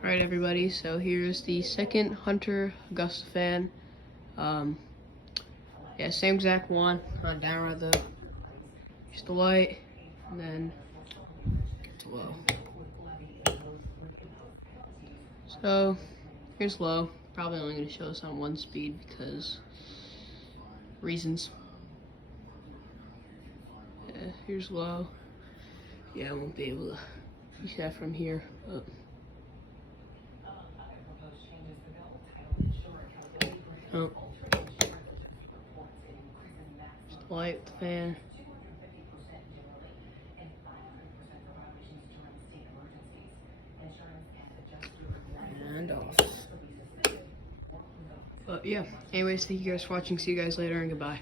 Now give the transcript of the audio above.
Alright everybody, so here's the second Hunter Augusta fan. Yeah, same exact one. On down right the just the light and then get to low. So here's low. Probably only gonna show us on one speed because reasons. Yeah, here's low. Yeah, I won't be able to see that from here, but oh. Just light with the fan. And off. But yeah, anyways, thank you guys for watching. See you guys later and goodbye.